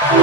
السلام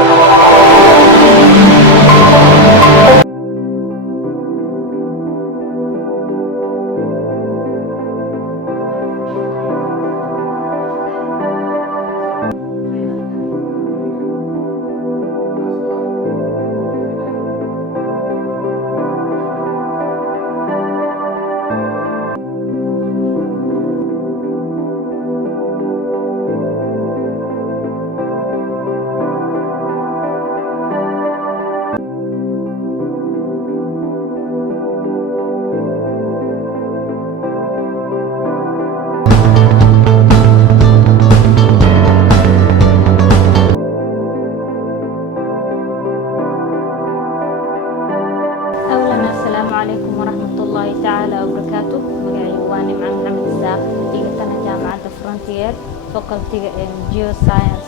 عليكم ورحمة الله تعالى وبركاته. مقعي واني مع محمد الساق ديقتنا جامعة فرونتير فاكولتي Geoscience.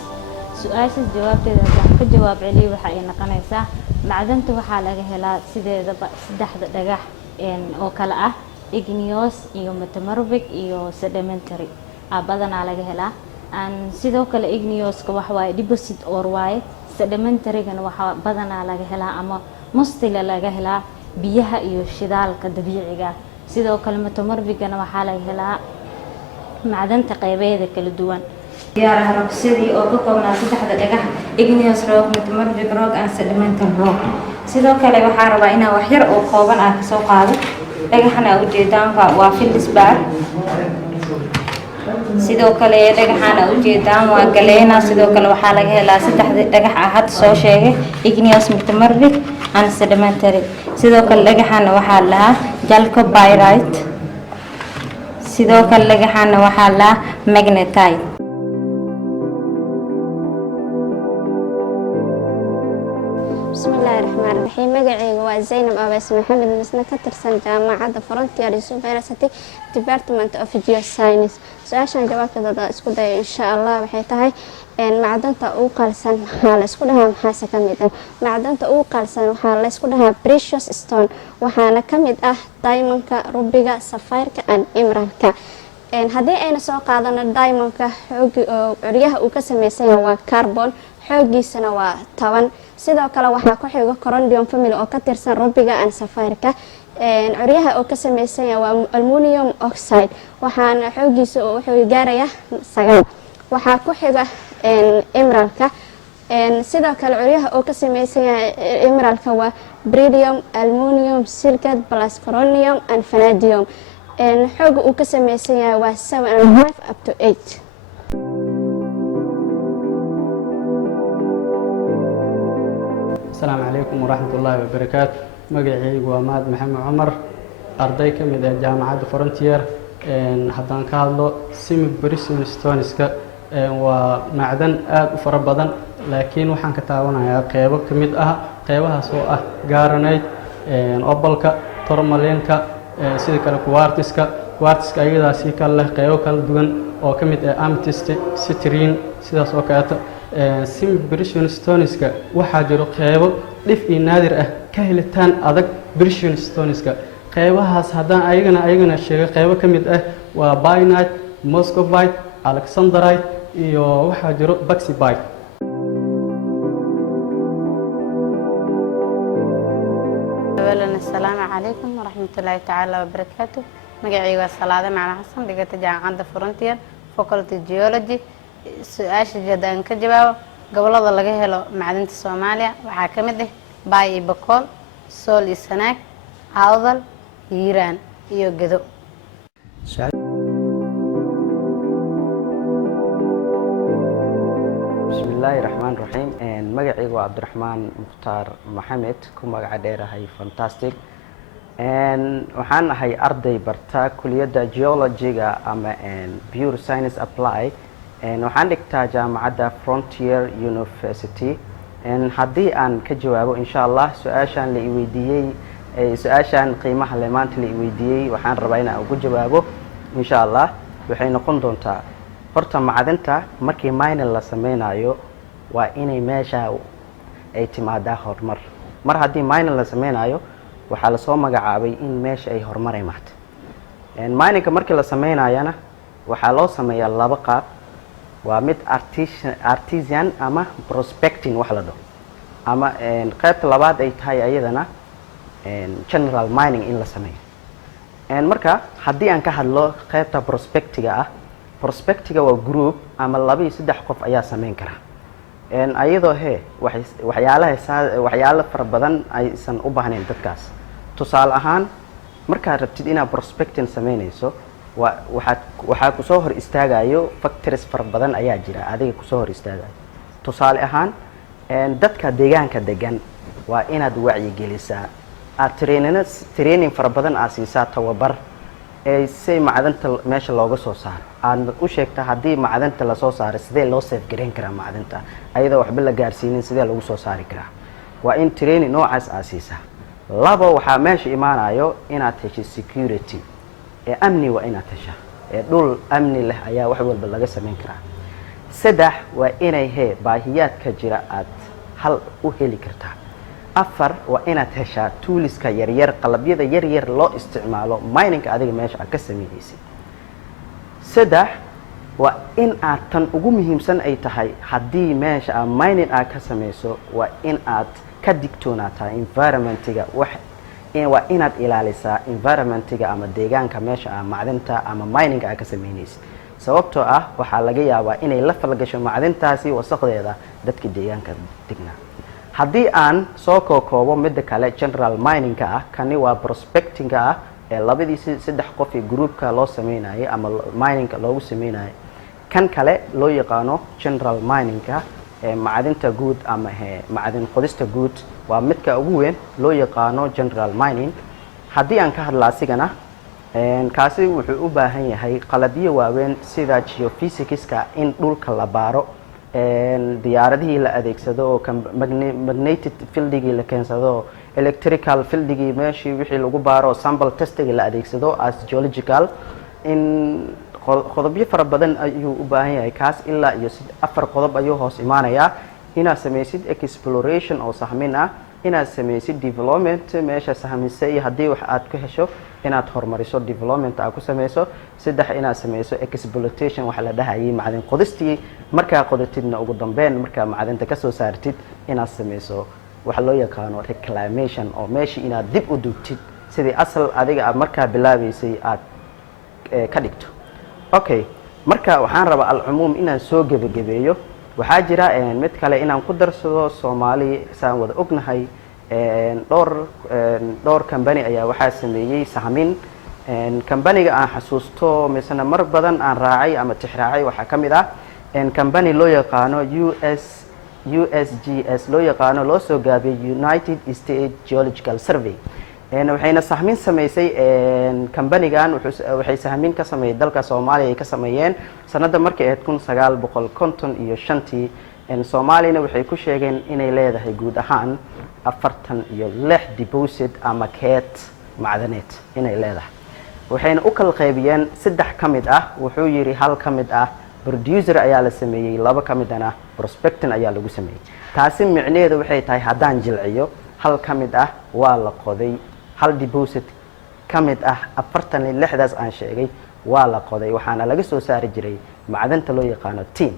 سؤال الجواب إذا كجواب علي وحقيقة قنيسة معدنته وحالة هلا سيدة سدح دقح أو كلا إغنيوس إيو متمربك إيو سedimentary أبداً على هلا أن سيدو كلا إغنيوس كوحواي deposit or واي sedimentary كان وحوا بداً على هلا أما مستيل على هلا biyaha iyo shidaalka dabiiciga sidoo kale metamarvigana waxa la helaa macdanta qaybeeda kala duwan diyaaraha roogsidii oo ka koobnaa saddexda dhagax igneous rock metamarvig rock and sedimental rock sidoo kale waxa rabaa inaan wax yar oo kooban ah ka soo qaado dhagaxana ujeedaan waa feldspar sidoo kale dhagaxana ujeedaan waa galeena sidoo kale waxa laga helaa saddexda dhagax ah had soo sheegay igneous metamarvig and sedimentary sidoo kale dhagaxana waxa la chalcopyrite sidoo kale dhagaxana waxa la magnetite. بسم الله الرحمن الرحيم. مقعيق وزينب أباس محمد مسنا كترسن جامعة فرونتير University Department of Geoscience. سؤال جواب كذا اسكو إن شاء الله بحيثها إن معدنتا أو قالسن حال اسكو لها محاسة كميدا معدنتا أو قالسن حال اسكو لها precious stone وحانا كميد دايمونكا روبيغا سفايركا أن إمرانكا إن هذه أنا سوق هذا الدايمونكا عريها أو كسميسين هو كربون حوجي سنوات طبعا sidoo kale waxa ku xiga coronium family oo ka tirsan rubiga aan safayrka curiyaha oo ka sameeysan waa aluminum oxide waxaana xoogiisa oo wuxuu gaarayaa 9 waxa ku xiga emeraldka sidoo kale curiyaha oo ka sameeysan emeraldka waa beryllium aluminum silicate plus coronium and vanadium xooga uu ka sameeysan waa 7.5 up to 8. السلام عليكم ورحمة الله وبركاته. مقعي وماد محمد عمر أرضي كميد جامعة فرونتير حدان كهالو سيمي بريسون ستونسكا ومعدن آد فربضا لكن وحان كتاونا يا قيبة كميد قيبها سوء غارنيت أبلكا تورمالينكا سيدكا كوارتسكا أيضا سيكا له قيبة كالدوغن oo kamid ah amethyst citrine sidaas oo kale sim precious stoneska waxa jiro qeybo dhif iyo naadir ah ka helitaan adag precious stoneska qeybahaas hadaan ayagana sheegay qeybo kamid ah waa bainite muscovite alexandrite iyo waxa jiro bauxite. السلام عليكم ورحمة الله تعالى وبركاته. مقعي وصلاة مع حسن دقت جامعة فرونتير فاكولتي جيولوجي. سؤال جدا كجواب قبل هذا لقيه له معدنة الصومالية وحاكمته باي بكول سول السناك عوضل إيران يوجدوا. بسم الله الرحمن الرحيم. مقعي عبد الرحمن مختار محمد كم مقعد ديره هاي فانتاستيك. waxaan ahay arday barta kulliyadda geology-ga ama pure science apply waxaan dhigtaa jaamacadda Frontier University haddii aan ka jawaabo insha Allah su'aashan la weydiiyay su'aashan qiimaha le maanta la weydiiyay waxaan rabaa inaan ugu jawaabo insha Allah waxay noqon doontaa horta macdanta markii mining la sameynayo waa inay meesha ay timaadaa horumar mar haddii mining la sameynayo waxaa la soo magacaabay in meesha ay horumar ay maahto mining markii la sameynayana waxaa loo sameeyaa laba qaab waa mid artisan ama prospecting wax la dhaho ama qaybta labaad ay tahay ayadana general mining in la sameeyo. Marka haddii aan ka hadlo qaybta prospectiga waa group ama 2 iyo 3 qof ayaa sameyn kara ayadoo waxyaalo fara badan aysan u baahnayn dadkaas. Tusaale ahaan markaad rabtid inaad prospecting sameynayso waxaa ku soo hor istaagayo factors fara badan ayaa jira adiga ku soo hor istaagayo. Tusaale ahaan dadka deegaanka degan waa inaad wacyi gelisaa, aad training fara badan aad siisaa, tababar say macdanta meesha looga soo saaro, aad u sheegtaa haddii macdanta la soo saaro sidee loo safe gareyn karaa macdanta ayadoo waxba la gaarsiinin sidee lagu soo saari karaa. waa in training noocaas aad siisaa. 2 waxaa meesha imaanayo inaad hesho security amni waa inaad heshaa dhul amni leh ayaa wax walba laga sameyn karaa. 3 waa inay baahiyaadka jira aad hal u heli kartaa. 4 waa inaad heshaa toolska yaryar, qalabyada yaryar loo isticmaalo miningka adiga meesha aad ka sameynaysid. 3 waa in aad tan ugu muhiimsan ay tahay haddii meesha aad mining aad ka sameyso waa in aad ka digtoonaataa environmentiga waa inaad ilaalisaa environmentiga ama deegaanka meesha aad macdinta ama mininga aad ka sameynaysid. sababtoo ah waxaa laga yaabaa inay la falgasho macdintaasi wasaqdeeda dadka deegaanka degnaa. haddii aan soo koobo midda kale general miningka ah, kani waa prospectingka ah ee 2 iyo 3 qof ee groupka loo sameynayay ama miningka loogu sameynayay. kan kale loo yaqaano general miningka ee macdinta guud ama macdin qodista guud waa midka ugu weyn loo yaqaano general mining. haddii aan ka hadla asigana kaasi wuxuu u baahan yahay qalabyo waaweyn sida geophysics-ka in dhulka la baaro, diyaaradihii la adeegsado oo magnetic fieldgii la keensado, electrical fieldgii meeshii wixii lagu baaro, sample testing la adeegsado as geological. in qodobyo fara badan ayuu u baahan yahay kaas ilaa iyo 4 qodob ayuu hoos imaanayaa. inaad sameysid exploration oo sahmin ah, inaad sameysid development meesha sahmisay haddii wax aad ku hesho inaad horumariso development aad ku sameyso. 3 inaad sameyso exploitation waxa la dhahayay macdin qodistii, markaa qodatidna ugu dambeyn markaa macdinta ka soo saartid inaad sameyso waxa loo yaqaano reclamation oo meeshii inaad dib u dugtid sidii asal adiga aad markaa bilaabaysay aad ka dhigto. okay, marka waxaan rabaa alcumuum inaan soo gebagabeeyo. waxaa jira mid kale inaan ku darsado Soomaali saan wada ognahay dhowr company ayaa waxaa sameeyay sahmin. company-ga aan xasuusto misna mar badan aan raacay ama tixraacay waxaa ka mid ah company loo yaqaano USGS loo yaqaano loo soo gaabiyay United States Geological Survey. waxayna sahmin sameysay company-gan waxay sahmin ka sameeyay dalka Soomaaliya ay ka sameeyeen sanada markay ahayd 1955. Soomaaliyana waxay ku sheegeen inay leedahay guud ahaan 46 deposit ama keed macdaneed inay leedahay. waxayna u kala qaybiyeen 3 ka mid ah wuxuu yiri 1 ka mid ah producer ayaa la sameeyay, 2 ka midana prospecting ayaa lagu sameeyay. taasi micnaheedu waxay tahay haddaan jilciyo 1 ka mid ah waa la qoday, 1 deposit ka mid ah 46daas aan sheegay waa la qoday waxaana laga soo saari jiray macdanta loo yaqaano tin.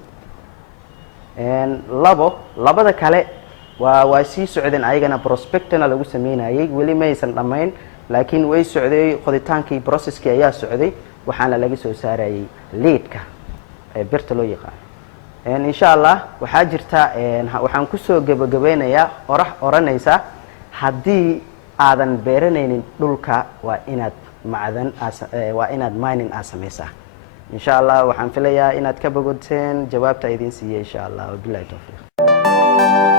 labada kale waa sii socdeen ayagana prospecting lagu sameynayay weli ma aysan dhamayn laakiin way socday qoditaankii processkii ayaa socday waxaana laga soo saarayay leadka birta loo yaqaano. insha Allah waxaa jirta waxaan ku soo gabagabeynayaa oranaysa haddii aadan beeranaynin dhulka waa inaad mining aad sameysaa. insha Allah waxaan filayaa inaad ka bogoteen jawaabta idin siiyay insha Allah. wabillahi tawfiiq.